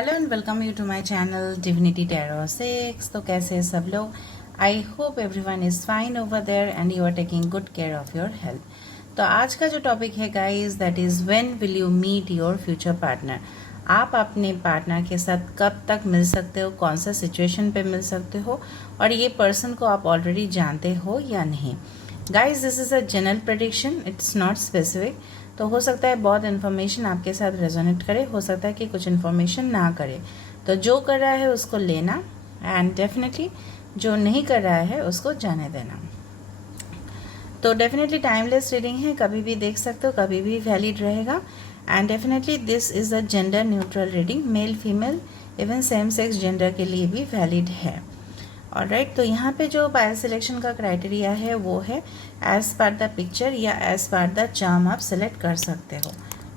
Hello and welcome you to my channel divinity tarot 6। तो कैसे हैं सब लोग? I hope everyone is fine over there and you are taking good care of your health. तो आज का जो टॉपिक है guys, that is when will you meet your future partner. आप अपने पार्टनर के साथ कब तक मिल सकते हो, कौन सा सिचुएशन पे मिल सकते हो, और ये पर्सन को आप ऑलरेडी जानते हो या नहीं। Guys this is a general prediction, it's not specific. तो हो सकता है बहुत इन्फॉर्मेशन आपके साथ रेजोनेट करे, हो सकता है कि कुछ इन्फॉर्मेशन ना करे। तो जो कर रहा है उसको लेना, एंड डेफिनेटली जो नहीं कर रहा है उसको जाने देना। तो डेफिनेटली टाइमलेस रीडिंग है, कभी भी देख सकते हो, कभी भी वैलिड रहेगा। And definitely this is a gender neutral reading, male female even same sex gender के लिए भी वैलिड है। ऑलराइट, तो यहाँ पे जो बायो सिलेक्शन का क्राइटेरिया है वो है एज पर द पिक्चर या एज पर द चार्म आप सेलेक्ट कर सकते हो।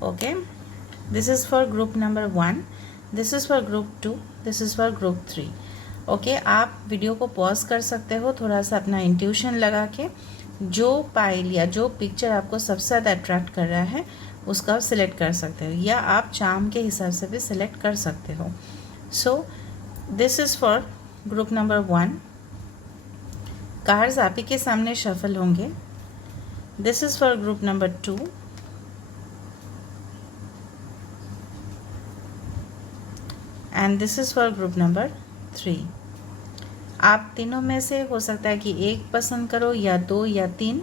Okay, this is for group number 1, this is for group 2, this is for group 3। Okay, आप वीडियो को पॉज कर सकते हो, थोड़ा सा अपना इंट्यूशन लगा के जो पाइल या जो पिक्चर आपको सबसे ज़्यादा अट्रैक्ट कर रहा है उसका सिलेक्ट कर सकते हो, या आप चार्म के हिसाब से भी सिलेक्ट कर सकते हो। सो this is for group number 1। Cards आप ही के सामने शफल होंगे। This is for group number 2, and this is for group number 3। आप तीनों में से हो सकता है कि एक पसंद करो या 2 या 3,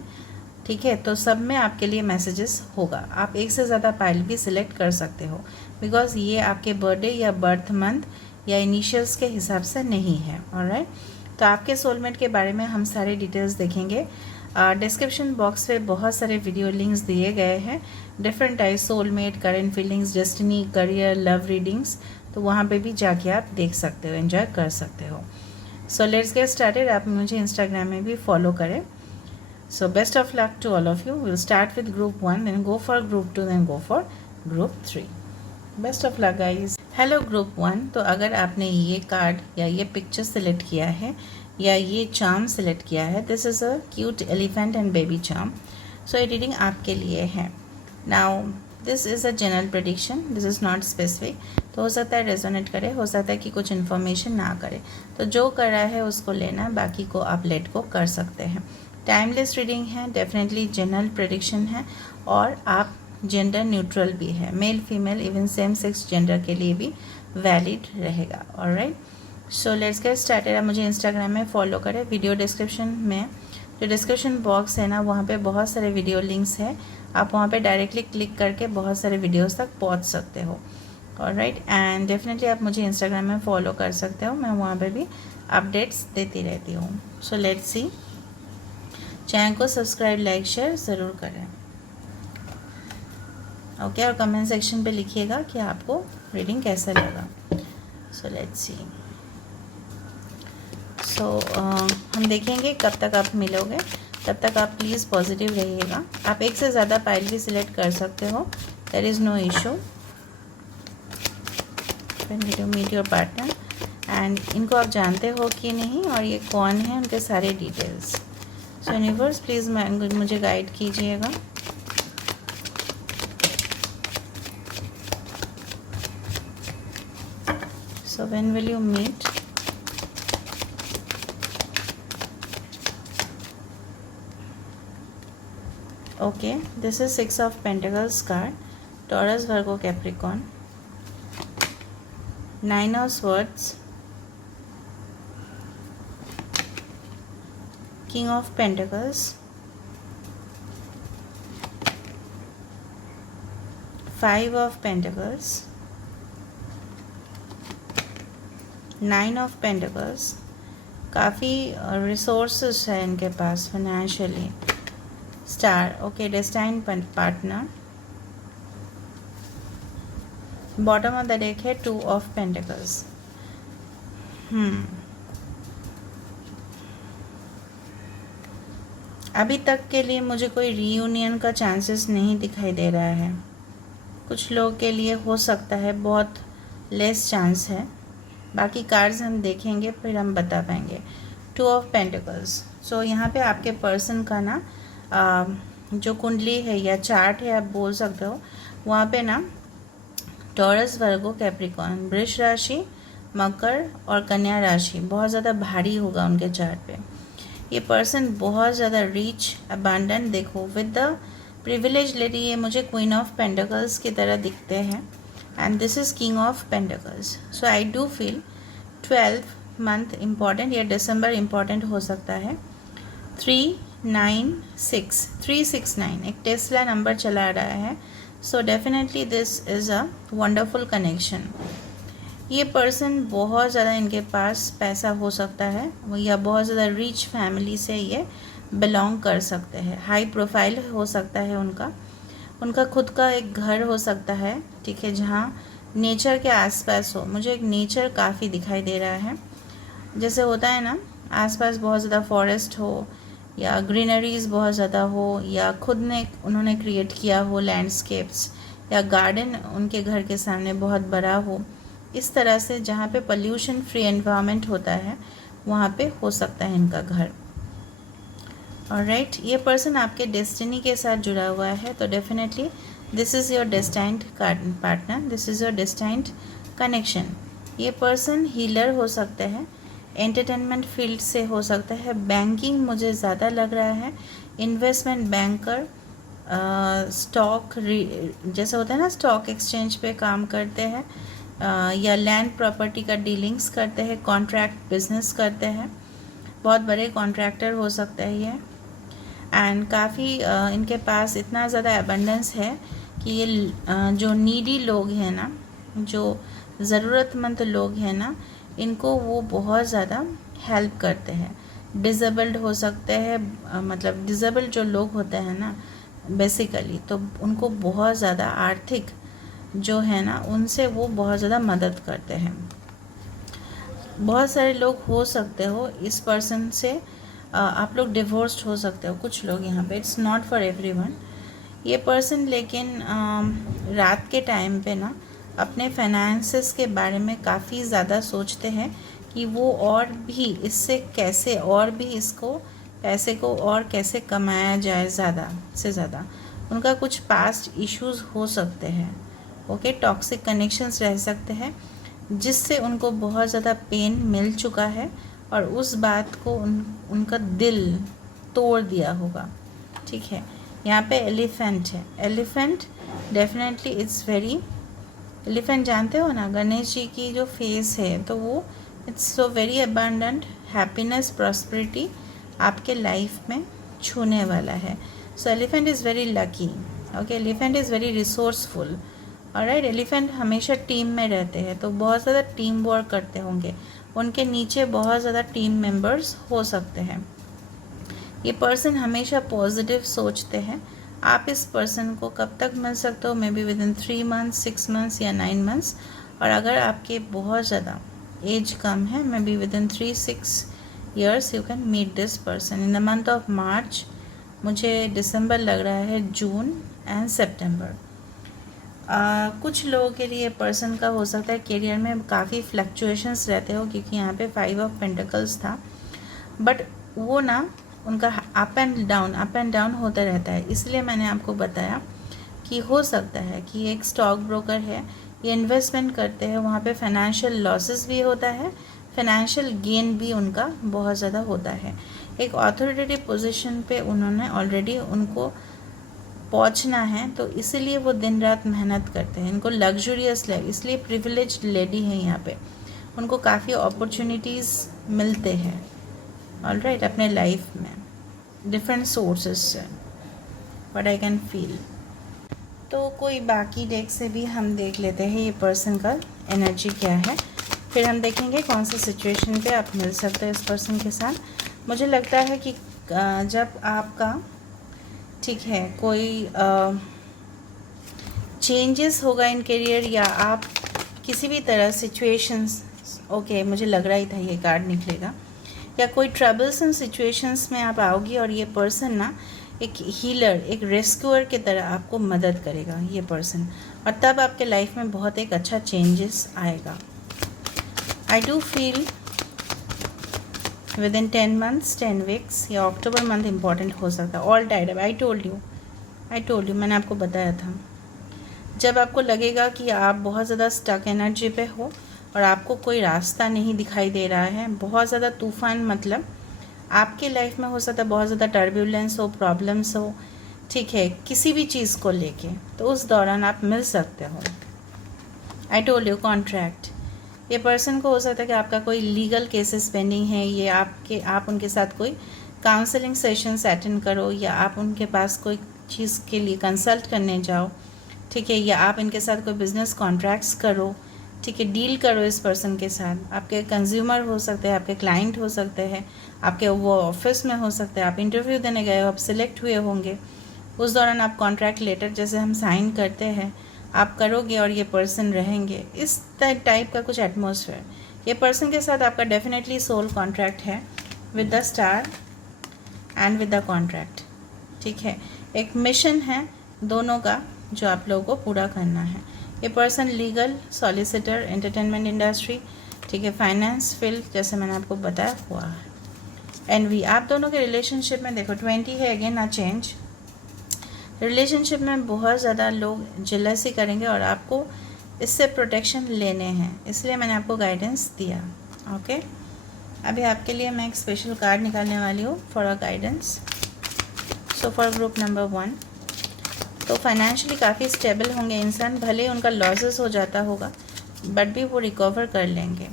ठीक है। तो सब में आपके लिए मैसेजेस होगा। आप एक से ज़्यादा पाइल भी सिलेक्ट कर सकते हो, बिकॉज ये आपके बर्थडे या बर्थ मंथ या इनिशियल्स के हिसाब से नहीं है। ऑलराइट, तो आपके सोलमेट के बारे में हम सारे डिटेल्स देखेंगे। डिस्क्रिप्शन बॉक्स पे बहुत सारे वीडियो लिंक्स दिए गए हैं, different type, soulmate, current feelings, destiny, career, love readings. तो वहाँ पे भी जाके आप देख सकते हो, एंजॉय कर सकते हो। So let's get started. आप मुझे इंस्टाग्राम में भी फॉलो करें। So best of luck to all of you. We'll start with group 1, then go for group 2, then go for group 3. Best of luck guys. Hello group 1। तो अगर आपने ये card या ये पिक्चर सेलेक्ट किया है या ये चार्म सेलेक्ट किया है, this is a cute elephant and baby charm. So ये रीडिंग आपके लिए है। Now this is a general prediction, this is not specific. तो हो सकता है रेजोनेट करे, हो सकता है कि कुछ इन्फॉर्मेशन ना करे। तो जो कर रहा है उसको लेना, बाकी को आप लेट को कर सकते हैं। टाइमलेस रीडिंग है, डेफिनेटली जनरल प्रेडिक्शन है, और आप जेंडर न्यूट्रल भी है, male female even same sex gender के लिए भी वैलिड रहेगा। Alright, so let's get started. आप मुझे इंस्टाग्राम में फॉलो करें। वीडियो डिस्क्रिप्शन में जो डिस्क्रिप्शन बॉक्स है ना, वहाँ पे बहुत सारे वीडियो लिंक्स हैं, आप वहाँ पे डायरेक्टली क्लिक करके बहुत सारे वीडियोस तक पहुँच सकते हो। ऑलराइट, एंड डेफिनेटली आप मुझे इंस्टाग्राम में फॉलो कर सकते हो, मैं वहाँ पे भी अपडेट्स देती रहती हूँ। सो लेट्स सी, चैनल को सब्सक्राइब, लाइक, शेयर ज़रूर करें। ओके, और कमेंट सेक्शन पे लिखिएगा कि आपको रीडिंग कैसा लगा। So let's see. सो हम देखेंगे कब तक आप मिलोगे, तब तक आप प्लीज़ पॉजिटिव रहिएगा। आप एक से ज़्यादा पाइल भी सिलेक्ट कर सकते हो, there is no issue. When you meet your partner, and इनको आप जानते हो कि नहीं और ये कौन है, उनके सारे डिटेल्स। सो यूनिवर्स प्लीज़ मुझे गाइड कीजिएगा। So when will you meet? Okay, this is 6 of Pentacles card, Taurus, Virgo, Capricorn, 9 of Swords, King of Pentacles, 5 of Pentacles, 9 of Pentacles. काफ़ी रिसोर्सेस है इनके पास financially. Star, okay, destined partner. Bottom of the deck है 2 of pentacles. अभी तक के लिए मुझे कोई रीयूनियन का चांसेस नहीं दिखाई दे रहा है। कुछ लोगों के लिए हो सकता है, बहुत लेस चांस है। बाकी कार्ड्स हम देखेंगे फिर हम बता पाएंगे। 2 ऑफ पेंटिकल्स। सो यहाँ पे आपके पर्सन का ना जो कुंडली है या चार्ट है आप बोल सकते हो, वहाँ पे ना टॉरस, वर्गो, कैप्रिकॉर्न, वृष राशि, मकर और कन्या राशि बहुत ज़्यादा भारी होगा उनके चार्ट पे। ये पर्सन बहुत ज़्यादा रिच, अबांडेंट, देखो विद द प्रिविलेज लेडी, ये मुझे क्वीन ऑफ पेंटिकल्स की तरह दिखते हैं and this is king of pentacles. So I do feel 12 month important या दिसंबर इम्पॉर्टेंट हो सकता है। 396 एक टेस्ला नंबर चला रहा है। So definitely this is a wonderful connection. ये पर्सन बहुत ज़्यादा, इनके पास पैसा हो सकता है या बहुत ज़्यादा रिच फैमिली से ये बिलोंग कर सकते हैं। हाई प्रोफाइल हो सकता है उनका खुद का एक घर हो सकता है, ठीक है, जहाँ नेचर के आसपास हो। मुझे एक नेचर काफ़ी दिखाई दे रहा है, जैसे होता है ना आसपास बहुत ज़्यादा फॉरेस्ट हो या ग्रीनरीज बहुत ज़्यादा हो या खुद ने उन्होंने क्रिएट किया हो लैंडस्केप्स या गार्डन उनके घर के सामने बहुत बड़ा हो। इस तरह से जहाँ पे पोल्यूशन फ्री एनवायरनमेंट होता है वहाँ पे हो सकता है इनका घर। ऑलराइट, ये पर्सन आपके डेस्टिनी के साथ जुड़ा हुआ है, तो definitely this is your destined partner, this is your destined connection. ये पर्सन हीलर हो सकते हैं, एंटरटेनमेंट फील्ड से हो सकता है, बैंकिंग मुझे ज़्यादा लग रहा है, इन्वेस्टमेंट बैंकर, स्टॉक जैसे होता है ना स्टॉक एक्सचेंज पे काम करते हैं, या लैंड प्रॉपर्टी का डीलिंग्स करते हैं, कॉन्ट्रैक्ट बिजनेस करते हैं, बहुत बड़े कॉन्ट्रैक्टर हो सकता है ये। एंड काफ़ी इनके पास इतना ज़्यादा एबंडेंस है कि ये जो नीडी लोग हैं ना, जो ज़रूरतमंद लोग हैं ना, इनको वो बहुत ज़्यादा हेल्प करते हैं। डिसेबल्ड हो सकते हैं, मतलब डिसेबल्ड जो लोग होते हैं ना बेसिकली, तो उनको बहुत ज़्यादा आर्थिक जो है ना उनसे वो बहुत ज़्यादा मदद करते हैं। बहुत सारे लोग हो सकते हो इस पर्सन से आप लोग डिवोर्स्ड हो सकते हो, कुछ लोग यहाँ पे, इट्स नॉट फॉर एवरीवन। ये पर्सन लेकिन रात के टाइम पे ना अपने फाइनेंसेस के बारे में काफ़ी ज़्यादा सोचते हैं कि वो और भी इससे कैसे और भी इसको पैसे को और कैसे कमाया जाए ज़्यादा से ज़्यादा। उनका कुछ पास्ट इश्यूज़ हो सकते हैं, ओके, टॉक्सिक कनेक्शंस रह सकते हैं जिससे उनको बहुत ज़्यादा पेन मिल चुका है और उस बात को उनका दिल तोड़ दिया होगा, ठीक है। यहाँ पे एलिफेंट है, elephant definitely it's very, elephant जानते हो ना गणेश जी की जो फेस है, तो वो it's so very abundant, happiness, prosperity आपके लाइफ में छूने वाला है। So elephant is very lucky, okay, elephant is very resourceful. Alright, elephant हमेशा टीम में रहते हैं, तो बहुत ज़्यादा टीम वर्क करते होंगे, उनके नीचे बहुत ज़्यादा टीम मेंबर्स हो सकते हैं। ये पर्सन हमेशा पॉजिटिव सोचते हैं। आप इस पर्सन को कब तक मिल सकते हो, मे be with in 3 months, 6 months या 9 मंथ्स। और अगर आपके बहुत ज़्यादा एज कम है, may be within 3-6 years you can meet this person in the month of March. मुझे दिसंबर लग रहा है, जून एंड सितंबर। कुछ लोगों के लिए पर्सन का हो सकता है करियर में काफ़ी फ्लक्चुएशंस रहते हो, क्योंकि यहाँ पे 5 ऑफ पेंटिकल्स था, बट वो ना उनका अप एंड डाउन होता रहता है। इसलिए मैंने आपको बताया कि हो सकता है कि एक स्टॉक ब्रोकर है, ये इन्वेस्टमेंट करते हैं, वहाँ पे फाइनेंशियल लॉसेस भी होता है, फाइनेंशियल गेन भी उनका बहुत ज़्यादा होता है। एक अथॉरिटेटिव पोजीशन पे उन्होंने ऑलरेडी उनको पहुंचना है, तो इसीलिए वो दिन रात मेहनत करते हैं। इनको लग्जूरियस लाइफ, इसलिए प्रिविलेज्ड लेडी है यहाँ पे, उनको काफ़ी अपॉर्चुनिटीज़ मिलते हैं, ऑलराइट, अपने लाइफ में डिफरेंट सोर्सेस से, बट आई कैन फील। तो कोई बाकी डेक से भी हम देख लेते हैं ये पर्सन का एनर्जी क्या है, फिर हम देखेंगे कौन सी सिचुएशन पे आप मिल सकते हो इस पर्सन के साथ। मुझे लगता है कि जब आपका, ठीक है, कोई चेंजेस होगा इन करियर या आप किसी भी तरह सिचुएशंस, ओके, मुझे लग रहा ही था ये कार्ड निकलेगा, या कोई ट्रबल्सम सिचुएशंस में आप आओगी और ये पर्सन ना एक हीलर, एक रेस्क्यूअर की तरह आपको मदद करेगा ये पर्सन, और तब आपके लाइफ में बहुत एक अच्छा चेंजेस आएगा। आई do feel with in 10 months 10 weeks या अक्टूबर मंथ इम्पॉर्टेंट हो सकता है। All tied up, I told you, मैंने आपको बताया था। जब आपको लगेगा कि आप बहुत ज़्यादा स्टक एनर्जी पे हो और आपको कोई रास्ता नहीं दिखाई दे रहा है, बहुत ज़्यादा तूफान, मतलब आपके लाइफ में हो सकता है बहुत ज़्यादा टर्बुलेंस हो, प्रॉब्लम्स हो, ठीक है, किसी भी चीज़ को लेके, तो उस दौरान आप मिल सकते हो। आई टोल्ड यू कॉन्ट्रैक्ट, ये पर्सन को हो सकता है कि आपका कोई लीगल केसेस पेंडिंग है, ये आप उनके साथ कोई काउंसलिंग सेशंस अटेंड करो, या आप उनके पास कोई चीज़ के लिए कंसल्ट करने जाओ, ठीक है, या आप इनके साथ कोई बिजनेस कॉन्ट्रैक्ट्स करो, ठीक है, डील करो इस पर्सन के साथ। आपके कंज्यूमर हो सकते हैं, आपके क्लाइंट हो सकते हैं, आपके वो ऑफिस में हो सकते हैं, आप इंटरव्यू देने गए हो, आप सिलेक्ट हुए होंगे, उस दौरान आप कॉन्ट्रैक्ट लेटर जैसे हम साइन करते हैं आप करोगे और ये पर्सन रहेंगे, इस टाइप का कुछ एटमॉस्फेयर। ये पर्सन के साथ आपका डेफिनेटली सोल कॉन्ट्रैक्ट है with the star and with the contract, ठीक है, एक मिशन है दोनों का जो आप लोगों को पूरा करना है। ये person legal, solicitor, entertainment industry, ठीक है, फाइनेंस फील्ड जैसे मैंने आपको बताया हुआ है। एनवी, आप दोनों के रिलेशनशिप में देखो 20 है, अगेन ना चेंज। रिलेशनशिप में बहुत ज़्यादा लोग जेलसी करेंगे और आपको इससे प्रोटेक्शन लेने हैं, इसलिए मैंने आपको गाइडेंस दिया। ओके, अभी आपके लिए मैं एक स्पेशल कार्ड निकालने वाली हूँ for a guidance. So for group number 1, तो फाइनेंशियली काफ़ी स्टेबल होंगे इंसान, भले उनका लॉसेस हो जाता होगा बट भी वो रिकवर कर लेंगे।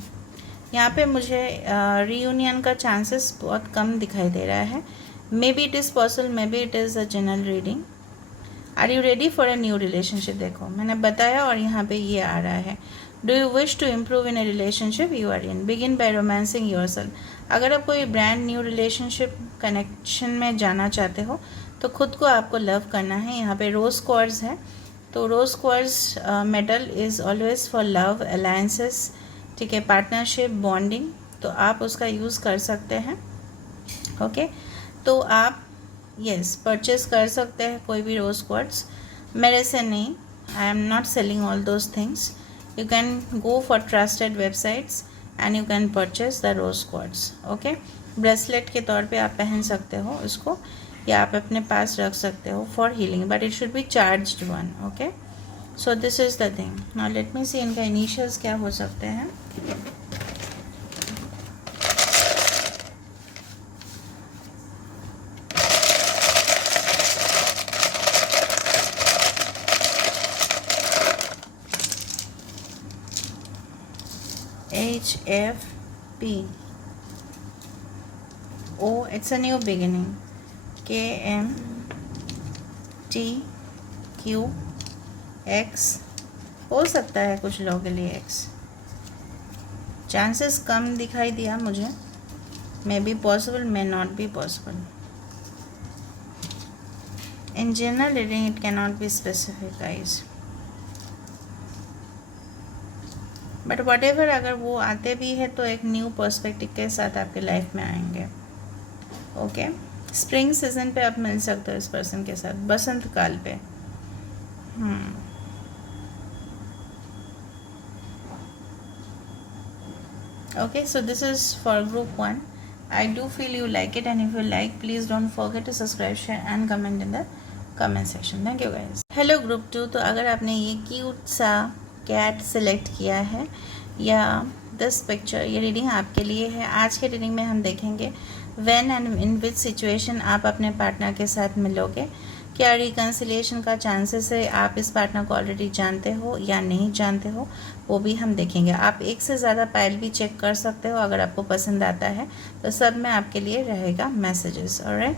यहाँ पे मुझे रीयूनियन का चांसेस बहुत कम दिखाई दे रहा है। May be it is possible, may be it is a general reading. Are you ready for a new relationship? देखो मैंने बताया और यहाँ पे ये आ रहा है। Do you wish to improve in a relationship you are in? Begin by romancing yourself. अगर आप कोई ब्रांड न्यू रिलेशनशिप कनेक्शन में जाना चाहते हो तो खुद को आपको लव करना है। यहाँ पे रोज क्वार्ट्ज है, तो rose quartz metal is always for love, alliances, ठीक है, पार्टनरशिप, बॉन्डिंग, तो आप उसका यूज़ कर सकते हैं। ओके, तो आप यस परचेज कर सकते हैं कोई भी रोज क्वार्ट्ज, मेरे से नहीं। I am not selling all those things. You can go for trusted websites and you can purchase the rose quartz. Okay, bracelet के तौर पे आप पहन सकते हो इसको, या आप अपने पास रख सकते हो for healing, but it should be charged one. Okay, so this is the thing. Now let me see इनका इनिशियल्स क्या हो सकते हैं। HFP O, it's a new beginning. KMTQX हो सकता है कुछ लोगों के लिए X, चांसेस कम दिखाई दिया मुझे, may be possible, may not be possible. In general reading it can not be specific guys, but what ever, अगर वो आते भी है तो एक न्यू पर्सपेक्टिव के साथ आपके लाइफ में आएंगे। ओके, स्प्रिंग सीजन पे आप मिल सकते हो इस पर्सन के साथ, बसंत काल पे। Okay, so this is for group 1. I do feel you like it, and if you like, please don't forget to subscribe, share and comment in the comment section. Thank you guys. Hello group 2. तो अगर आपने ये cute सा cat select किया है या this picture, ये reading आपके लिए है। आज के रीडिंग में हम देखेंगे when and in which situation आप अपने पार्टनर के साथ मिलोगे, क्या रिकन्सिलिएशन का चांसेस है, आप इस पार्टनर को ऑलरेडी जानते हो या नहीं जानते हो, वो भी हम देखेंगे। आप एक से ज़्यादा पाइल भी चेक कर सकते हो, अगर आपको पसंद आता है तो सब में आपके लिए रहेगा मैसेजेस। ऑलराइट,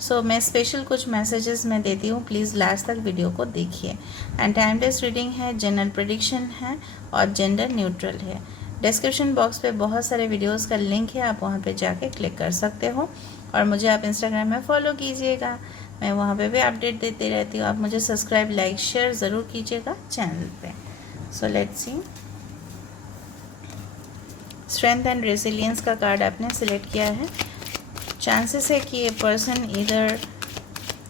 सो मैं स्पेशल कुछ मैसेजेस मैं देती हूँ, प्लीज़ लास्ट तक वीडियो को देखिए। एंड टाइमलेस रीडिंग है, जनरल प्रेडिक्शन है और जेंडर न्यूट्रल है। डिस्क्रिप्शन बॉक्स पे बहुत सारे वीडियोस का लिंक है, आप वहाँ पे जाके क्लिक कर सकते हो। और मुझे आप इंस्टाग्राम में फॉलो कीजिएगा, मैं वहाँ पे भी अपडेट देती रहती हूँ। आप मुझे सब्सक्राइब, लाइक, शेयर ज़रूर कीजिएगा चैनल पे। So let's see, strength and resilience का कार्ड आपने सिलेक्ट किया है। चांसेस है कि ये पर्सन इधर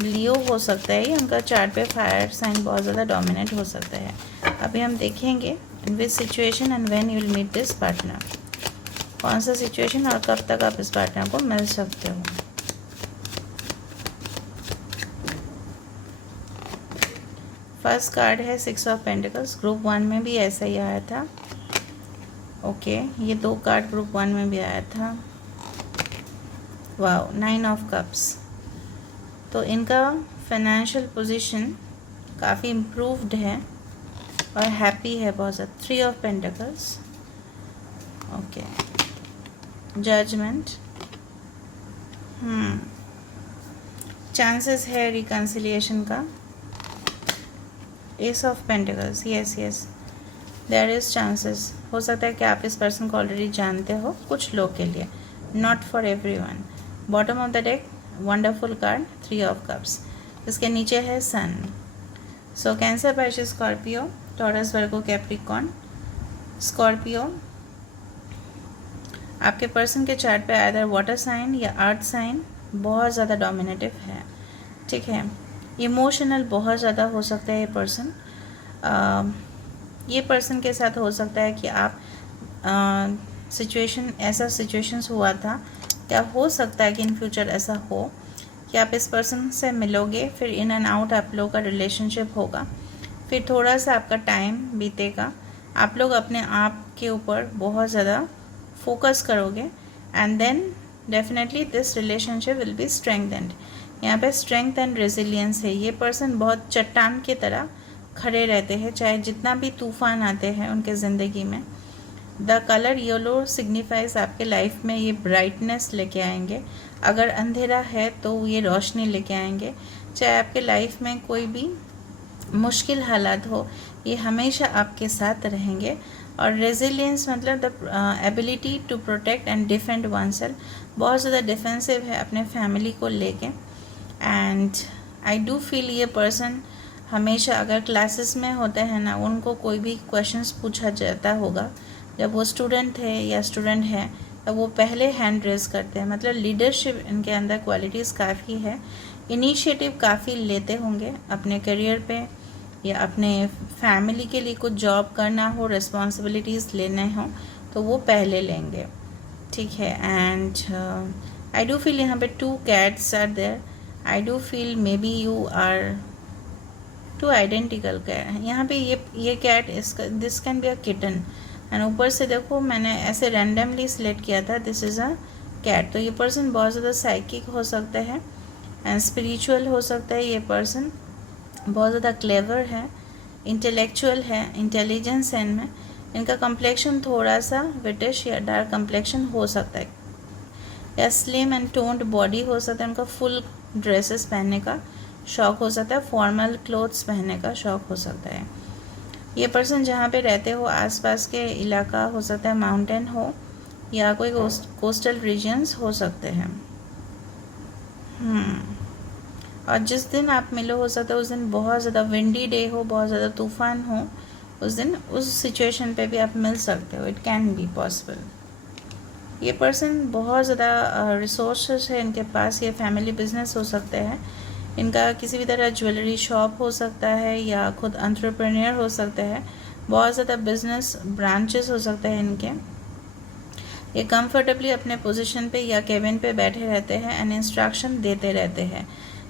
लियो हो सकता है, उनका चार्ट पे फायर साइन बहुत ज़्यादा डोमिनेट हो सकता है। अभी हम देखेंगे in which situation and when you will meet this partner, कौन सा सिचुएशन और कब तक आप इस पार्टनर को मिल सकते हो। फर्स्ट कार्ड है 6 ऑफ पेंटिकल्स, ग्रुप 1 में भी ऐसा ही आया था। ओके, ये 2 कार्ड ग्रुप 1 में भी आया था। Wow, 9 of cups. तो इनका फाइनेंशियल पोजीशन काफ़ी इम्प्रूव्ड है और हैप्पी है बहुत ज़्यादा। 3 of pentacles. Okay, judgement. Chances है रिकन्सिलिएशन का। Ace of pentacles, yes yes, there is chances. हो सकता है कि आप इस पर्सन को ऑलरेडी जानते हो, कुछ लोग के लिए, not for everyone. Bottom of the deck wonderful card 3 of cups, इसके नीचे है सन। सो कैंसर, पाइसेस, स्कॉर्पियो, टॉरस, वर्गो, कैप्रिकॉर्न। स्कॉर्पियो, आपके पर्सन के चार्ट पे आइदर वाटर साइन या अर्थ साइन बहुत ज़्यादा डोमिनेटिव है, ठीक है। इमोशनल बहुत ज़्यादा हो सकता है ये पर्सन। ये पर्सन के साथ हो सकता है कि आप ऐसा सिचुएशंस हुआ था, क्या हो सकता है कि इन फ्यूचर ऐसा हो कि आप इस पर्सन से मिलोगे, फिर इन एंड आउट आप लोगों का रिलेशनशिप होगा, फिर थोड़ा सा आपका टाइम बीतेगा, आप लोग अपने आप के ऊपर बहुत ज़्यादा फोकस करोगे and then definitely this relationship will be strengthened. यहाँ पे स्ट्रेंथ एंड रेजिलियंस है। ये पर्सन बहुत चट्टान की तरह खड़े रहते हैं, चाहे जितना भी तूफान आते हैं उनके ज़िंदगी में। द कलर येलो सिग्निफाइज आपके लाइफ में ये ब्राइटनेस लेके आएंगे। अगर अंधेरा है तो ये रोशनी लेके आएंगे। चाहे आपके लाइफ में कोई भी मुश्किल हालात हो, ये हमेशा आपके साथ रहेंगे। और रेजिलियंस मतलब the ability to protect and defend oneself, बहुत ज़्यादा डिफेंसिव है अपने फैमिली को लेके। एंड आई डू फील ये पर्सन हमेशा, अगर क्लासेस में होते हैं ना, उनको कोई भी क्वेश्चंस पूछा जाता होगा, जब वो स्टूडेंट थे या स्टूडेंट है, तब वो पहले हैंड रेज करते हैं। मतलब लीडरशिप इनके अंदर क्वालिटीज़ काफ़ी है। इनिशिएटिव काफ़ी लेते होंगे अपने करियर पे या अपने फैमिली के लिए, कुछ जॉब करना हो, रिस्पॉन्सिबिलिटीज़ लेने हों तो वो पहले लेंगे, ठीक है। एंड आई डू फील यहाँ पे 2 cats are there. I do feel may be you are 2 identical cat. यहाँ पे ये कैट, इसका this can be a kitten. And ऊपर से देखो, मैंने ऐसे रैंडमली सिलेक्ट किया था, दिस इज़ अ कैट। तो ये पर्सन बहुत ज़्यादा साइकिक हो सकता है एंड स्पिरिचुअल हो सकता है। ये पर्सन बहुत ज़्यादा क्लेवर है, इंटेलेक्चुअल है, इंटेलिजेंस है इनमें। इनका कम्प्लेक्शन थोड़ा सा विटिश या डार्क कम्प्लेक्शन हो सकता है, या स्लिम एंड टोन्ड बॉडी हो सकता है। उनका फुल ड्रेसेस पहनने का शौक हो सकता है, फॉर्मल क्लोथ्स पहनने का शौक हो सकता है। ये पर्सन जहाँ पे रहते हो, आसपास के इलाका हो सकता है, माउंटेन हो या कोई कोस्टल रीजन्स हो सकते हैं। और जिस दिन आप मिलो, हो सकता है उस दिन बहुत ज़्यादा विंडी डे हो, बहुत ज़्यादा तूफान हो, उस दिन उस सिचुएशन पे भी आप मिल सकते हो। It can be possible. ये पर्सन बहुत ज़्यादा रिसोर्सेस है इनके पास। ये फैमिली बिजनेस हो सकते हैं इनका, किसी भी तरह ज्वेलरी शॉप हो सकता है या खुद एंटरप्रेन्योर हो सकता है। बहुत ज़्यादा बिजनेस ब्रांचेस हो सकते हैं इनके। ये कंफर्टेबली अपने पोजीशन पे या केबिन पे बैठे रहते हैं एंड इंस्ट्रक्शन देते रहते हैं,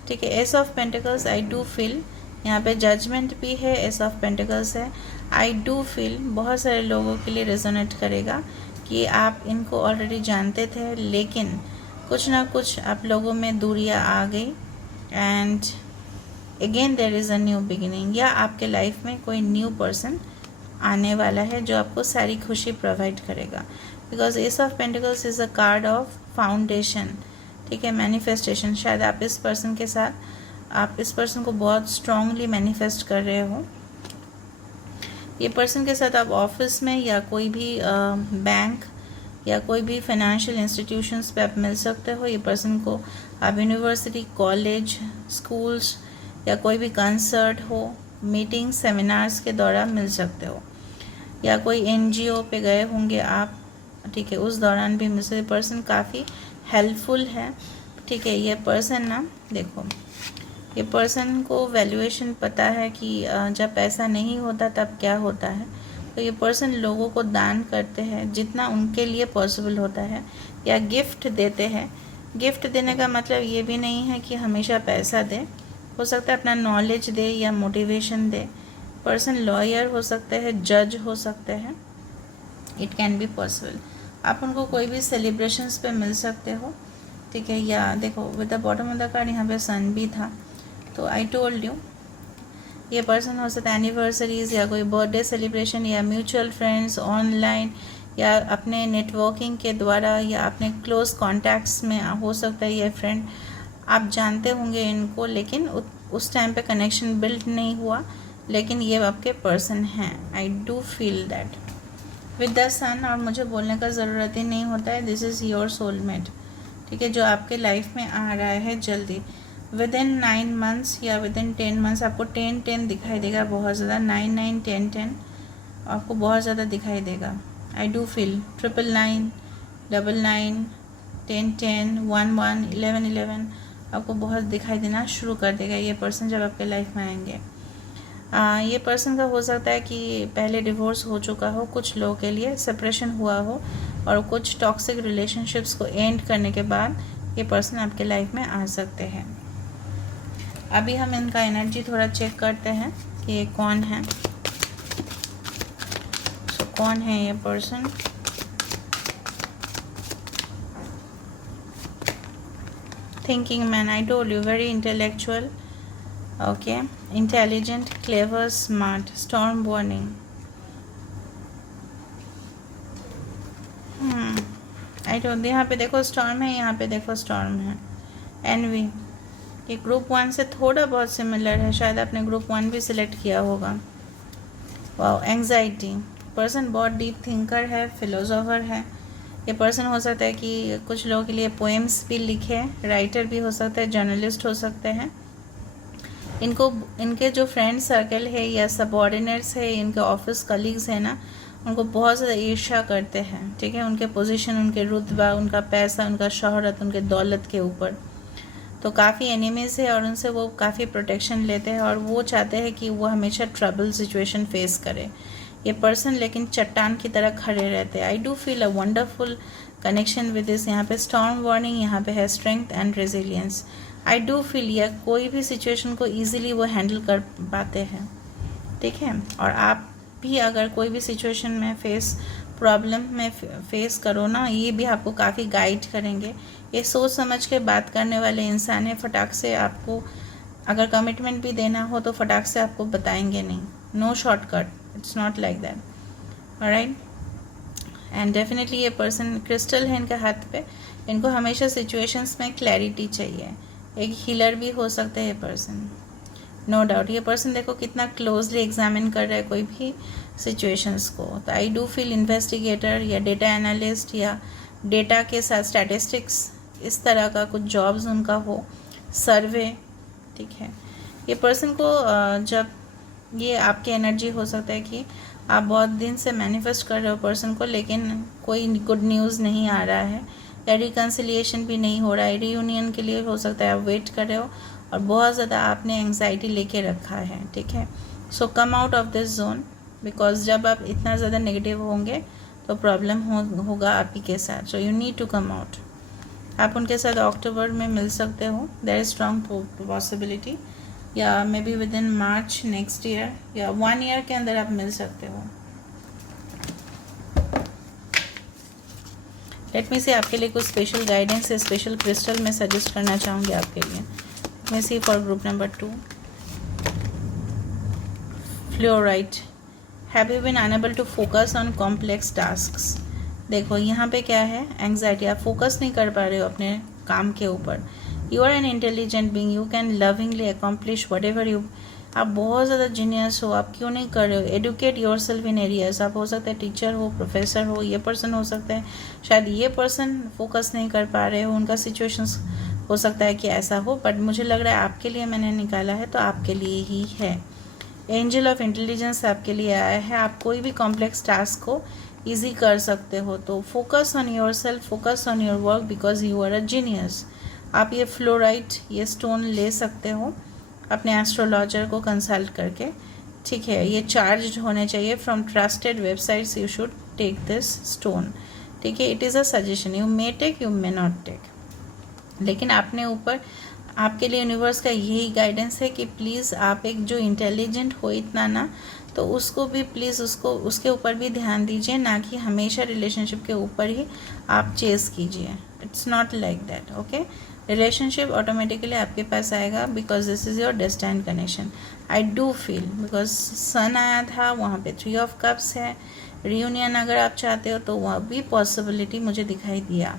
ठीक है। S of pentacles, I do feel यहाँ पे जजमेंट भी है, एस ऑफ पेंटिकल्स है। आई डू फील बहुत सारे लोगों के लिए रेजोनेट करेगा कि आप इनको ऑलरेडी जानते थे, लेकिन कुछ ना कुछ आप लोगों में दूरियां आ गई and again there is a new beginning, या आपके लाइफ में कोई न्यू पर्सन आने वाला है जो आपको सारी खुशी प्रोवाइड करेगा। Because S of pentacles is a card of foundation, ठीक है, मैनिफेस्टेशन। शायद आप इस पर्सन के साथ, आप इस पर्सन को बहुत स्ट्रांगली मैनिफेस्ट कर रहे हो। ये पर्सन के साथ आप ऑफिस में या कोई भी बैंक या कोई भी फाइनेंशियल इंस्टीट्यूशंस पे आप मिल सकते हो। ये पर्सन को आप यूनिवर्सिटी, कॉलेज, स्कूल्स या कोई भी कंसर्ट हो, मीटिंग, सेमिनार्स के दौरान मिल सकते हो, या कोई एनजीओ पे गए होंगे आप, ठीक है, उस दौरान भी मिल सकते। ये पर्सन काफ़ी हेल्पफुल है, ठीक है। ये पर्सन ना, देखो, ये पर्सन को वैल्यूएशन पता है कि जब पैसा नहीं होता तब क्या होता है। तो ये पर्सन लोगों को दान करते हैं जितना उनके लिए पॉसिबल होता है, या गिफ्ट देते हैं। गिफ्ट देने का मतलब ये भी नहीं है कि हमेशा पैसा दें, हो सकता है अपना नॉलेज दे या मोटिवेशन दे। पर्सन लॉयर हो सकते हैं, जज हो सकते हैं, इट कैन बी पॉसिबल। आप उनको कोई भी सेलिब्रेशंस पे मिल सकते हो, ठीक है। या देखो with the bottom of the card यहाँ पे सन भी था, तो आई टोल्ड यू ये पर्सन हो सकता है एनिवर्सरीज या कोई बर्थडे सेलिब्रेशन या म्यूचुअल फ्रेंड्स ऑनलाइन या अपने नेटवर्किंग के द्वारा या अपने क्लोज कॉन्टैक्ट्स में हो सकता है ये फ्रेंड। आप जानते होंगे इनको, लेकिन उस टाइम पे कनेक्शन बिल्ड नहीं हुआ, लेकिन ये आपके पर्सन हैं। I do feel that with the sun, और मुझे बोलने का ज़रूरत ही नहीं होता है, दिस इज़ योर सोलमेट, ठीक है, जो आपके लाइफ में आ रहा है जल्दी। विद इन 9 मंथ्स या विद इन 10 मंथ्स आपको 10-10 दिखाई देगा बहुत ज़्यादा, 9-9-10-10 आपको बहुत ज़्यादा दिखाई देगा। आई डू फील 999, 99, 10-10, 11, 11-11 आपको बहुत दिखाई देना शुरू कर देगा ये पर्सन जब आपके लाइफ में आएंगे। ये पर्सन का हो सकता है कि पहले डिवोर्स हो चुका हो, कुछ लोगों के लिए सेपरेशन हुआ हो, और कुछ टॉक्सिक रिलेशनशिप्स को एंड करने के बाद ये पर्सन आपके लाइफ में आ सकते हैं। अभी हम इनका एनर्जी थोड़ा चेक करते हैं कि ये कौन है। कौन है ये person? Thinking man, I told you, very intellectual, okay, intelligent, clever, smart, storm warning. I told, यहाँ पे देखो स्टॉर्म है, यहाँ पे देखो स्टॉर्म है। एनवी, ये ग्रुप 1 से थोड़ा बहुत सिमिलर है, शायद आपने ग्रुप 1 भी सिलेक्ट किया होगा। वाओ, एंग्जाइटी, पर्सन बहुत डीप थिंकर है, फिलोसोफर है। ये पर्सन हो सकता है कि कुछ लोगों के लिए पोएम्स भी लिखे, राइटर भी हो सकता है, जर्नलिस्ट हो सकते हैं। इनको इनके जो फ्रेंड सर्कल है या सबऑर्डिनेट्स है, इनके ऑफिस कलीग्स हैं ना, उनको बहुत ज़्यादा ईर्ष्या करते हैं, ठीक है, उनके पोजीशन, उनके रुतबा, उनका पैसा, उनका शोहरत, उनके दौलत के ऊपर। तो काफ़ी एनिमीज़ है और उनसे वो काफ़ी प्रोटेक्शन लेते हैं और वो चाहते हैं कि वो हमेशा ट्रबल सिचुएशन फेस करे ये पर्सन, लेकिन चट्टान की तरह खड़े रहते हैं। I do feel a wonderful connection with this. यहाँ पे स्टॉर्म वार्निंग, यहाँ पे है strength and resilience. I do feel या कोई भी सिचुएशन को ईजिली वो हैंडल कर पाते हैं, ठीक है। और आप भी अगर कोई भी सिचुएशन में प्रॉब्लम में फेस करो ना, ये भी आपको काफ़ी गाइड करेंगे। ये सोच समझ के बात करने वाले इंसान है। फटाक से आपको अगर कमिटमेंट भी देना हो तो फटाक से आपको बताएंगे नहीं, no shortcut, it's not like that, alright. And definitely ये पर्सन क्रिस्टल है इनके हाथ पे, इनको हमेशा सिचुएशंस में क्लैरिटी चाहिए। एक हीलर भी हो सकता है ये पर्सन, नो डाउट। ये पर्सन देखो कितना क्लोजली एग्जामिन कर रहा है कोई भी सिचुएशंस को। तो आई डू फील इन्वेस्टिगेटर या डेटा एनालिस्ट या डेटा के साथ स्टैटिस्टिक्स, इस तरह का कुछ जॉब्स उनका हो, सर्वे, ठीक है। ये पर्सन को जब ये आपकी एनर्जी हो सकता है कि आप बहुत दिन से मैनिफेस्ट कर रहे हो पर्सन को, लेकिन कोई गुड न्यूज़ नहीं आ रहा है या रिकन्सिलिएशन भी नहीं हो रहा है। रियूनियन के लिए हो सकता है आप वेट कर रहे हो और बहुत ज़्यादा आपने एंग्जाइटी लेके रखा है, ठीक है। So come out of this zone, because जब आप इतना ज़्यादा नेगेटिव होंगे तो प्रॉब्लम होगा आप ही के साथ। So you need to come out. आप उनके साथ अक्टूबर में मिल सकते हो, देयर इज स्ट्रॉन्ग पॉसिबिलिटी, या मे be with in March next year या 1 ईयर के अंदर आप मिल सकते हो। लेट मी सी आपके लिए कुछ स्पेशल गाइडेंस या स्पेशल क्रिस्टल मैं सजेस्ट करना चाहूँगी आपके लिए। Let me see for group number 2, fluorite, have you been unable to focus on complex tasks. देखो यहाँ पे क्या है, एंग्जाइटी, आप फोकस नहीं कर पा रहे हो अपने काम के ऊपर। You are an intelligent being, you can lovingly accomplish whatever you, आप बहुत ज़्यादा जीनियस हो, आप क्यों नहीं कर रहे हो। Educate yourself in areas, आप हो सकता है टीचर हो, प्रोफेसर हो, ये पर्सन हो सकता है, शायद ये पर्सन फोकस नहीं कर पा रहे हो, उनका सिचुएशंस हो सकता है कि ऐसा हो, बट मुझे लग रहा है आपके लिए मैंने निकाला है तो आपके लिए ही है। एंजल ऑफ इंटेलिजेंस आपके लिए आया है, आप कोई भी कॉम्प्लेक्स टास्क को ईजी कर सकते हो। तो focus on yourself, focus on your work, because you are a genius. आप ये फ्लोराइट, ये स्टोन ले सकते हो अपने एस्ट्रोलॉजर को कंसल्ट करके, ठीक है। ये चार्ज होने चाहिए from trusted websites, you should take this stone, ठीक है। It is a suggestion, you may take, you may not take, लेकिन अपने ऊपर आपके लिए यूनिवर्स का यही गाइडेंस है कि प्लीज़ आप एक जो इंटेलिजेंट हो इतना ना, तो उसको भी प्लीज़ उसके ऊपर भी ध्यान दीजिए, ना कि हमेशा रिलेशनशिप के ऊपर ही आप चेस कीजिए। It's not like that, okay. Relationship automatically आपके पास आएगा because this is your destined connection. I do feel because sun आया था, वहाँ पे 3 ऑफ कप्स है। रियूनियन अगर आप चाहते हो तो वह भी पॉसिबिलिटी मुझे दिखाई दिया।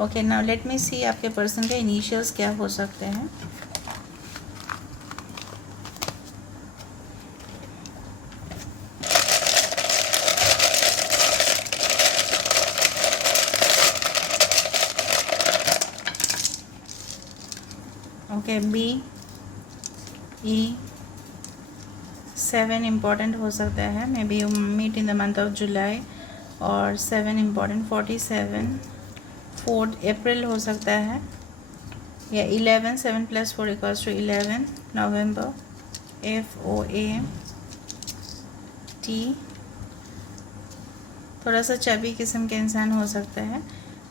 ओके, नाउ लेट मी सी आपके पर्सन के इनिशियल्स क्या हो सकते हैं। ओके, बी ई 7 इम्पॉर्टेंट हो सकता है, may be you meet in the month of July, और 7 इम्पॉर्टेंट 47 4 अप्रैल हो सकता है, या 11 7 + 4 = 11 नवंबर। FOA T थोड़ा सा चबी किस्म के इंसान हो सकता है,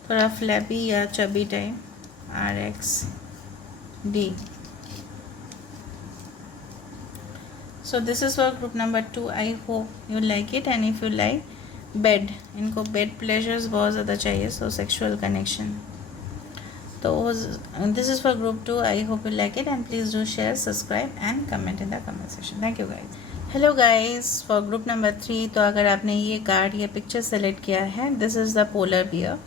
थोड़ा फ्लैबी या chubby type. RX D। So this is for group number 2। I hope you like it, and if you like bed, इनको बेड प्लेजर्स बहुत ज़्यादा चाहिए, सो सेक्सुअल कनेक्शन। तो this is for group 2। I hope you like it, and please do share, subscribe and comment in the comment section. Thank you guys. Hello guys, for group number 3, तो अगर आपने ये card या picture select किया है, this is the polar bear,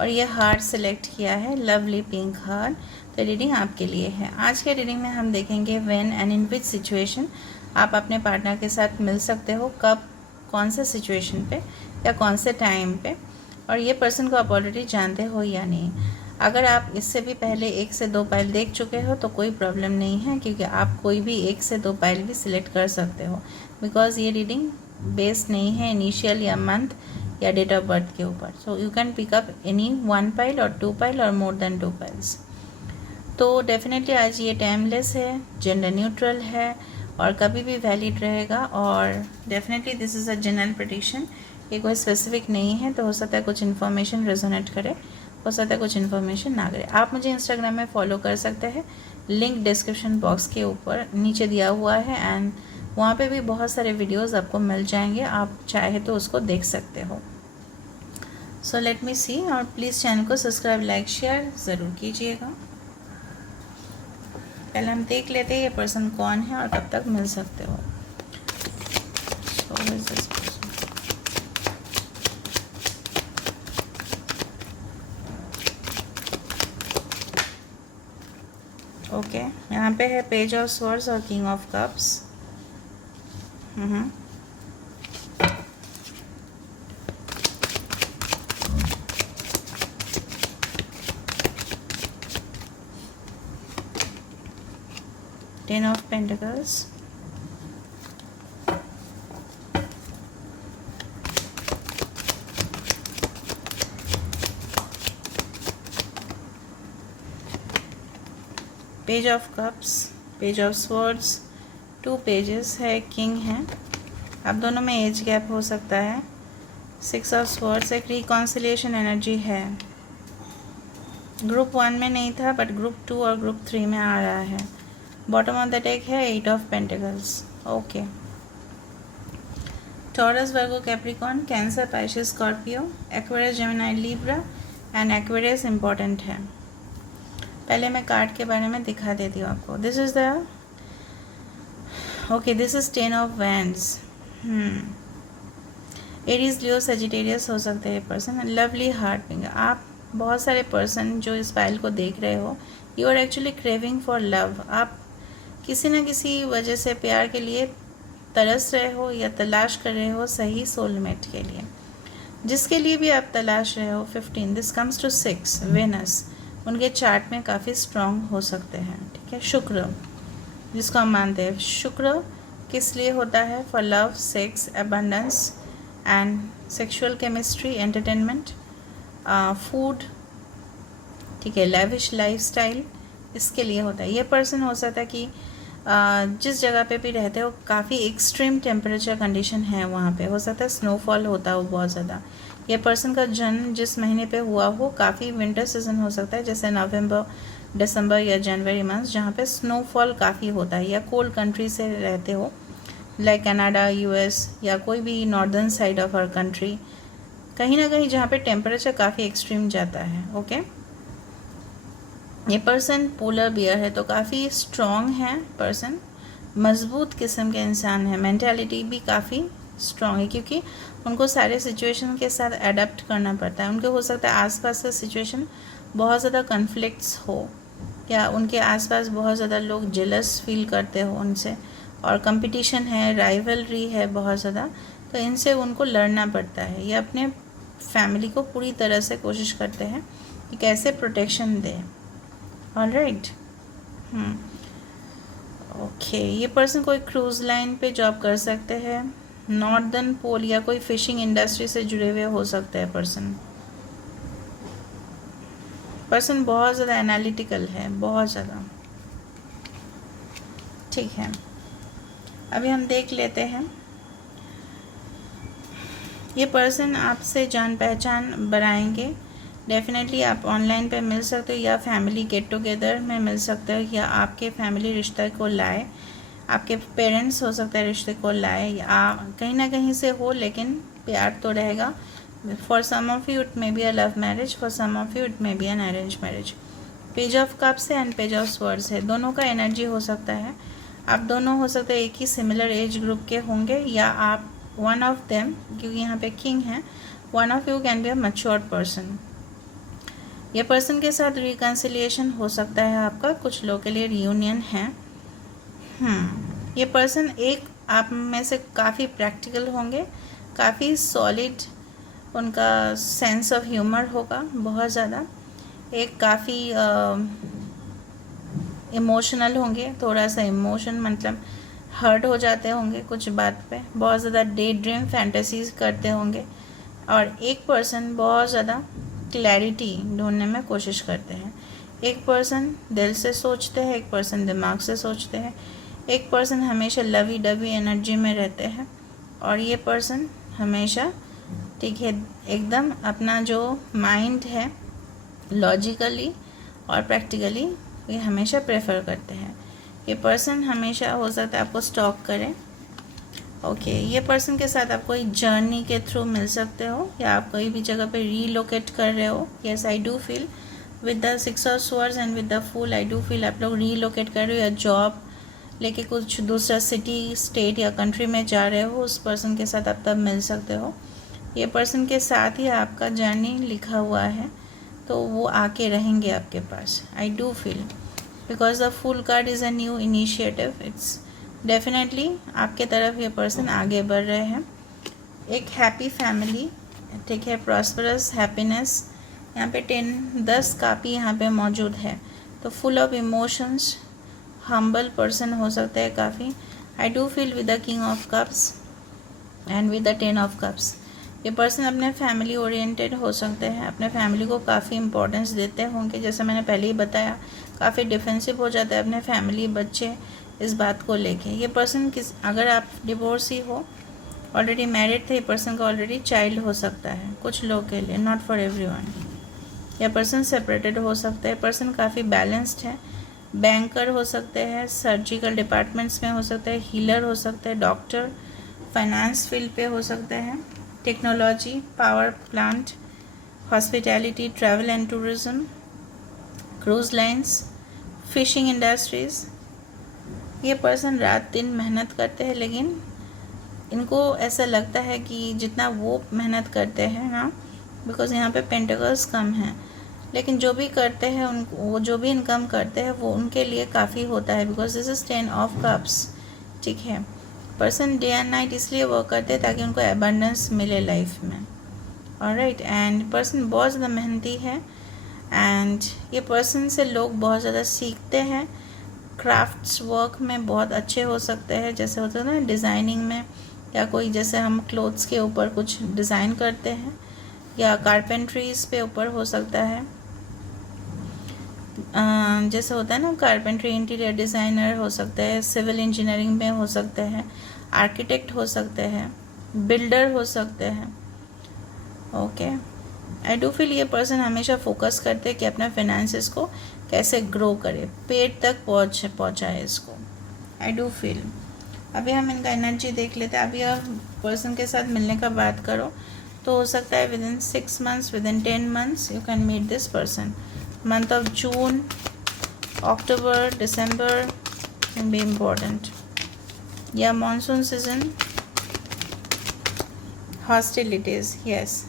और ये heart select किया है, लवली पिंक हार्ट, तो रीडिंग आपके लिए है। आज के रीडिंग में हम देखेंगे when and in which situation आप अपने पार्टनर के साथ मिल सकते हो, कब, कौन से सिचुएशन पे या कौन से टाइम पे, और ये पर्सन को आप ऑलरेडी जानते हो या नहीं। अगर आप इससे भी पहले 1 से 2 पाइल देख चुके हो तो कोई प्रॉब्लम नहीं है, क्योंकि आप कोई भी 1 से 2 पाइल भी सिलेक्ट कर सकते हो, बिकॉज ये रीडिंग बेस्ड नहीं है इनिशियल या मंथ या डेट ऑफ बर्थ के ऊपर। So you can pick up any 1 pile और 2 पाइल और मोर देन 2 पाइल्स। तो डेफिनेटली आज ये टाइमलेस है, जेंडर न्यूट्रल है, और कभी भी वैलिड रहेगा, और definitely this is a general prediction, ये कोई स्पेसिफिक नहीं है। तो हो सकता है कुछ इन्फॉर्मेशन रेजोनेट करे, हो सकता है कुछ इन्फॉर्मेशन ना करे। आप मुझे इंस्टाग्राम में फॉलो कर सकते हैं, लिंक डिस्क्रिप्शन बॉक्स के ऊपर नीचे दिया हुआ है, एंड वहाँ पे भी बहुत सारे वीडियोस आपको मिल जाएंगे, आप चाहे तो उसको देख सकते हो। सो लेट मी सी, और प्लीज़ चैनल को सब्सक्राइब, लाइक, शेयर ज़रूर कीजिएगा। पहले हम देख लेते हैं ये पर्सन कौन है और कब तक मिल सकते हो। ओके, यहाँ पे है पेज ऑफ स्वॉर्ड्स और king of cups. Ten of Pentacles, page of cups, page of swords, 2 pages है, किंग है। अब दोनों में एज गैप हो सकता है। 6 ऑफ स्वॉर्ड्स, एक रिकॉन्सिलिएशन एनर्जी है। ग्रुप 1 में नहीं था, बट ग्रुप 2 और ग्रुप 3 में आ रहा है। बॉटम ऑफ द डेक है 8 of pentacles. Okay, taurus, Virgo, Capricorn, cancer, Pisces, Scorpio, Aquarius, Gemini, Libra and Aquarius important है। पहले मैं कार्ड के बारे में दिखा देती हूँ आपको। This is the okay, this is 10 of wands. Aries, Leo, Sagittarius हो सकते हैं पर्सन। Lovely heart pink. आप बहुत सारे पर्सन जो इस फाइल को देख रहे हो, you are actually craving for love. आप किसी न किसी वजह से प्यार के लिए तरस रहे हो या तलाश कर रहे हो सही सोलमेट के लिए, जिसके लिए भी आप तलाश रहे हो। 15, दिस कम्स टू 6, वेनस उनके चार्ट में काफ़ी स्ट्रॉन्ग हो सकते हैं। ठीक है, शुक्र, जिसको हम मानते हैं, शुक्र किस लिए होता है? For love, sex, abundance and sexual chemistry, entertainment, food, ठीक है, लैविश लाइफस्टाइल, इसके लिए होता है। ये पर्सन हो सकता है कि जिस जगह पे भी रहते हो काफ़ी एक्सट्रीम टेम्परेचर कंडीशन है, वहाँ पे हो सकता है स्नोफॉल होता हो बहुत ज़्यादा। ये पर्सन का जन्म जिस महीने पे हुआ हो, काफ़ी विंटर सीजन हो सकता है, जैसे नवंबर, दिसंबर या जनवरी मंथ जहाँ पे स्नोफॉल काफ़ी होता है, या कोल्ड कंट्री से रहते हो लाइक कनाडा, यूएस या कोई भी northern side of our country, कहीं ना कहीं जहाँ पे टेम्परेचर काफ़ी एक्सट्रीम जाता है। ओके, ये पर्सन पोलर बियर है, तो काफ़ी स्ट्रॉन्ग है पर्सन, मजबूत किस्म के इंसान है, मेंटालिटी भी काफ़ी स्ट्रॉन्ग है क्योंकि उनको सारे सिचुएशन के साथ अडेप्ट करना पड़ता है। उनको हो सकता है आसपास का सिचुएशन बहुत ज़्यादा कन्फ्लिक्ट्स हो, या उनके आसपास बहुत ज़्यादा लोग जेलस फील करते हो उनसे, और कंपटीशन है, राइवलरी है बहुत ज़्यादा, तो इनसे उनको लड़ना पड़ता है। ये अपने फैमिली को पूरी तरह से कोशिश करते हैं कि कैसे प्रोटेक्शन दे। ऑलराइट, ओके, ये पर्सन कोई क्रूज़ लाइन पे जॉब कर सकते हैं, नॉर्दर्न पोल या कोई फिशिंग इंडस्ट्री से जुड़े हुए हो सकते हैं। पर्सन बहुत ज़्यादा एनालिटिकल है, बहुत ज़्यादा। ठीक है, अभी हम देख लेते हैं। ये पर्सन आपसे जान पहचान बनाएंगे, डेफिनेटली आप ऑनलाइन पे मिल सकते हो, या फैमिली गेट टुगेदर में मिल सकते हो, या आपके फैमिली रिश्ते को लाए, आपके पेरेंट्स हो सकता है रिश्ते को लाए, या कहीं ना कहीं से हो, लेकिन प्यार तो रहेगा। For some of you it may be a love marriage, for some of you it may be an arrange marriage. Page of cups है एंड पेज ऑफ स्वर्ड्स है, दोनों का एनर्जी हो सकता है। आप दोनों हो सकते हैं एक ही सिमिलर एज ग्रुप के होंगे, या आप वन ऑफ देम, क्योंकि यहाँ पे किंग है, one of you can be a mature person. ये पर्सन के साथ रिकन्सिलिएशन हो सकता है आपका, कुछ लोगों के लिए रियूनियन है। ये पर्सन एक आप में से काफ़ी प्रैक्टिकल होंगे, काफ़ी सॉलिड उनका सेंस ऑफ ह्यूमर होगा बहुत ज़्यादा, एक काफ़ी इमोशनल होंगे, थोड़ा सा इमोशन मतलब हर्ट हो जाते होंगे कुछ बात पे, बहुत ज़्यादा डे ड्रीम फैंटेसीज करते होंगे, और एक पर्सन बहुत ज़्यादा क्लैरिटी ढूंढने में कोशिश करते हैं। एक पर्सन दिल से सोचते हैं, एक पर्सन दिमाग से सोचते हैं, एक पर्सन हमेशा लवी डबी एनर्जी में रहते हैं, और ये पर्सन हमेशा ठीक है एकदम अपना जो माइंड है लॉजिकली और प्रैक्टिकली ये हमेशा प्रेफर करते हैं। ये पर्सन हमेशा हो सकता है आपको स्टॉक करें। ओके, ये पर्सन के साथ आप कोई जर्नी के थ्रू मिल सकते हो, या आप कोई भी जगह पे रीलोकेट कर रहे हो। Yes, I do feel with the 6 of swords and with the fool, I do feel आप लोग रीलोकेट कर रहे हो, या जॉब लेके कुछ दूसरा सिटी, स्टेट या कंट्री में जा रहे हो, उस पर्सन के साथ आप तब मिल सकते हो। ये पर्सन के साथ ही आपका जर्नी लिखा हुआ है, तो वो आके रहेंगे आपके पास। I do feel because the fool card is a new initiative, it's definitely आपके तरफ ये पर्सन आगे बढ़ रहे हैं। एक हैप्पी फैमिली, ठीक है, प्रॉस्परस हैप्पीनेस, यहाँ पे 10 कापी यहाँ पे मौजूद है, तो full of emotions, humble person हो सकता है काफ़ी। आई do feel with the king of cups and with the 10 of cups. ये पर्सन अपने फैमिली ओरिएंटेड हो सकते हैं, अपने फैमिली को काफ़ी इंपॉर्टेंस देते होंगे, जैसे मैंने पहले ही बताया, काफ़ी डिफेंसिव हो जाता है अपने फैमिली, बच्चे, इस बात को लेके। ये पर्सन अगर आप डिवोर्सी हो, ऑलरेडी मैरिड थे, ये पर्सन का ऑलरेडी चाइल्ड हो सकता है कुछ लोग के लिए, नॉट फॉर एवरीवन। यह पर्सन सेपरेटेड हो सकता है। पर्सन काफ़ी बैलेंस्ड है, बैंकर हो सकते हैं, सर्जिकल डिपार्टमेंट्स में हो सकता है, हीलर हो सकते हैं, डॉक्टर, फाइनेंस फील्ड पे हो सकते हैं, technology, power plant, hospitality, travel and tourism, cruise lines, fishing industries. ये पर्सन रात दिन मेहनत करते हैं, लेकिन इनको ऐसा लगता है कि जितना वो मेहनत करते हैं ना, बिकॉज यहाँ पे पेंटिकल्स कम हैं, लेकिन जो भी करते हैं उनको, वो जो भी इनकम करते हैं वो उनके लिए काफ़ी होता है, because this is 10 of cups. ठीक है, पर्सन डे एंड नाइट इसलिए वर्क करते हैं ताकि उनको एबंडेंस मिले लाइफ में। ऑलराइट, एंड पर्सन बहुत ज़्यादा मेहनती है, एंड ये पर्सन से लोग बहुत ज़्यादा सीखते हैं। क्राफ्ट्स वर्क में बहुत अच्छे हो सकते हैं, जैसे होता है ना डिज़ाइनिंग में, या कोई जैसे हम क्लोथ्स के ऊपर कुछ डिज़ाइन करते हैं, या कारपेंट्रीज पे ऊपर हो सकता है, जैसे होता है ना कारपेंट्री, इंटीरियर डिज़ाइनर हो सकते हैं, सिविल इंजीनियरिंग में हो सकते हैं, आर्किटेक्ट हो सकते हैं, बिल्डर हो सकते हैं। ओके, आई डू फील ये पर्सन हमेशा फोकस करते हैं कि अपने फाइनेंसेस को कैसे ग्रो करे, पेट तक पहुँचाए इसको। आई डू फील। अभी हम इनका एनर्जी देख लेते हैं। अभी आप पर्सन के साथ मिलने का बात करो तो हो सकता है within 6 months, within 10 months you can meet this person. Month of June, October, December can be important, या मानसून सीजन, हॉस्टिलिटीज, यस।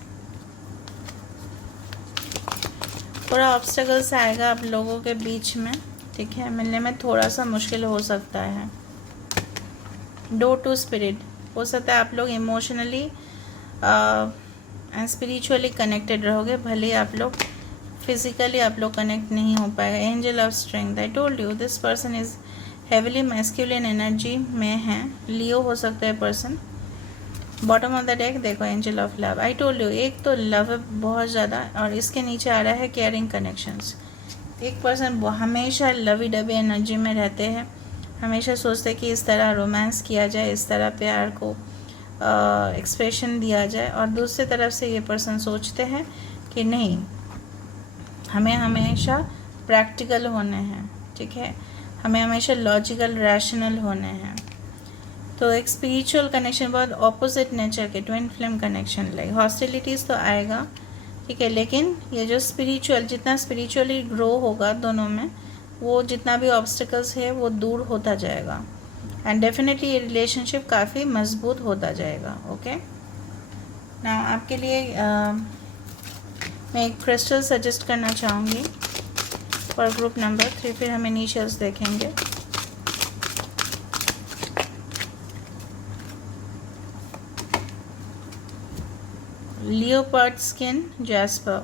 थोड़ा ऑब्स्टेकल्स आएगा आप लोगों के बीच में, ठीक है, मिलने में थोड़ा सा मुश्किल हो सकता है। डोर टू स्पिरिट, हो सकता है आप लोग इमोशनली एंड स्पिरिचुअली कनेक्टेड रहोगे, भले आप लोग फिजिकली आप लोग कनेक्ट नहीं हो पाएगा। Angel of strength, I told you this person is heavily masculine energy में है, लियो हो सकता है person. Bottom of the deck देखो angel of love, I told you एक तो लव बहुत ज़्यादा, और इसके नीचे आ रहा है केयरिंग कनेक्शंस। एक पर्सन हमेशा लवी डबी एनर्जी में रहते हैं, हमेशा सोचते हैं कि इस तरह रोमांस किया जाए, इस तरह प्यार को एक्सप्रेशन दिया जाए, और दूसरी तरफ से ये पर्सन सोचते हैं कि नहीं, हमें हमेशा प्रैक्टिकल होने हैं, ठीक है, हमें हमेशा लॉजिकल रैशनल होने हैं। तो एक स्पिरिचुअल कनेक्शन, बहुत ऑपोजिट नेचर के twin flame connection, like hostilities तो आएगा, ठीक है, लेकिन ये जो स्पिरिचुअल, जितना स्पिरिचुअली ग्रो होगा दोनों में, वो जितना भी ऑब्स्टिकल्स है वो दूर होता जाएगा, एंड डेफिनेटली ये रिलेशनशिप काफ़ी मजबूत होता जाएगा। ओके, ना आपके लिए मैं एक क्रिस्टल सजेस्ट करना चाहूँगी फॉर ग्रुप नंबर 3, फिर हम इनिशियल्स देखेंगे। Leopard skin, jasper.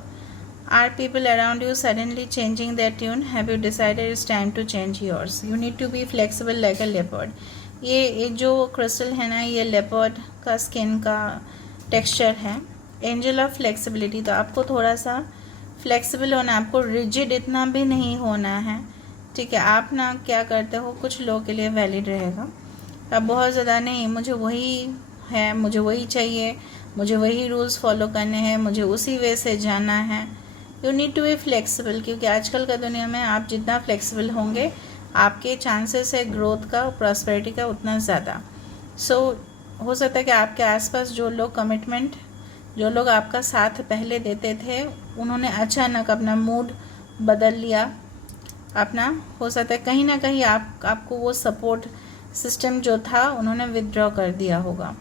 Are people around you suddenly changing their tune? Have you decided it's time to change yours? You need to be flexible like a leopard. ये जो crystal है ना, ये leopard का skin का texture है, angel of flexibility. तो आपको थोड़ा सा फ्लेक्सिबल होना है, आपको रिजिड इतना भी नहीं होना है, ठीक है। आप ना क्या करते हो, कुछ लोगों के लिए वैलिड रहेगा, आप बहुत ज़्यादा नहीं, मुझे वही है, मुझे वही चाहिए, मुझे वही रूल्स फॉलो करने हैं, मुझे उसी वे से जाना है। You need to be flexible, क्योंकि आजकल का दुनिया में आप जितना फ्लेक्सिबल होंगे, आपके चांसेस है ग्रोथ का, प्रॉस्पेरिटी का, उतना ज़्यादा। सो हो सकता है कि आपके आसपास जो लोग कमिटमेंट, जो लोग आपका साथ पहले देते थे, उन्होंने अचानक अपना मूड बदल लिया अपना, हो सकता है कहीं ना कहीं आपको वो सपोर्ट सिस्टम जो था उन्होंने विदड्रॉ कर दिया होगा।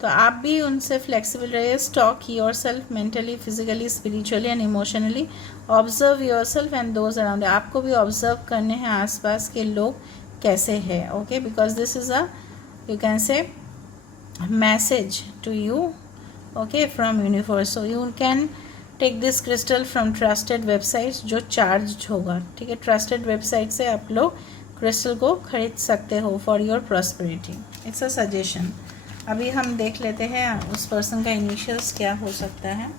तो आप भी उनसे फ्लेक्सिबल रहिए। Stock your self mentally, physically, spiritually and emotionally. Observe your self and those around. आपको भी ऑब्जर्व करने हैं आसपास के लोग कैसे हैं, okay, because this is a, you can say, message to you, okay, from universe. So you can take this crystal from trusted websites जो चार्ज होगा, ठीक है। ट्रस्टेड वेबसाइट से आप लोग क्रिस्टल को खरीद सकते हो for your prosperity. It's a suggestion. अभी हम देख लेते हैं उस पर्सन का इनिशियल्स क्या हो सकता है।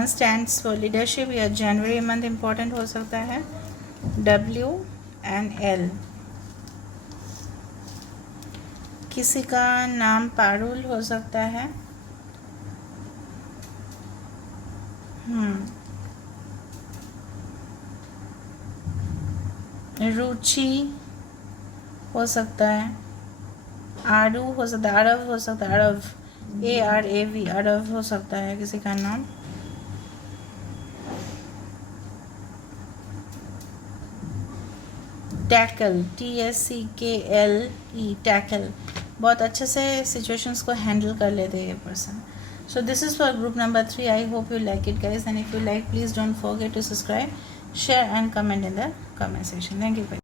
ARUCALQKODH1 स्टैंड्स फॉर लीडरशिप, या जनवरी मंथ इम्पोर्टेंट हो सकता है। W and L, किसी का नाम पारुल हो सकता है। रुचि हो सकता है। आरू हो सकता है, अरव हो सकता है, अरव, ARAV, अरव हो सकता है किसी का नाम। टैकल, TSCKLE, टैकल, बहुत अच्छे से सिचुएशंस को हैंडल कर लेते हैं ये person. So this is for group number 3. I hope you like it, guys, and if you like, please don't forget to subscribe, share and comment in the comment section. Thank you.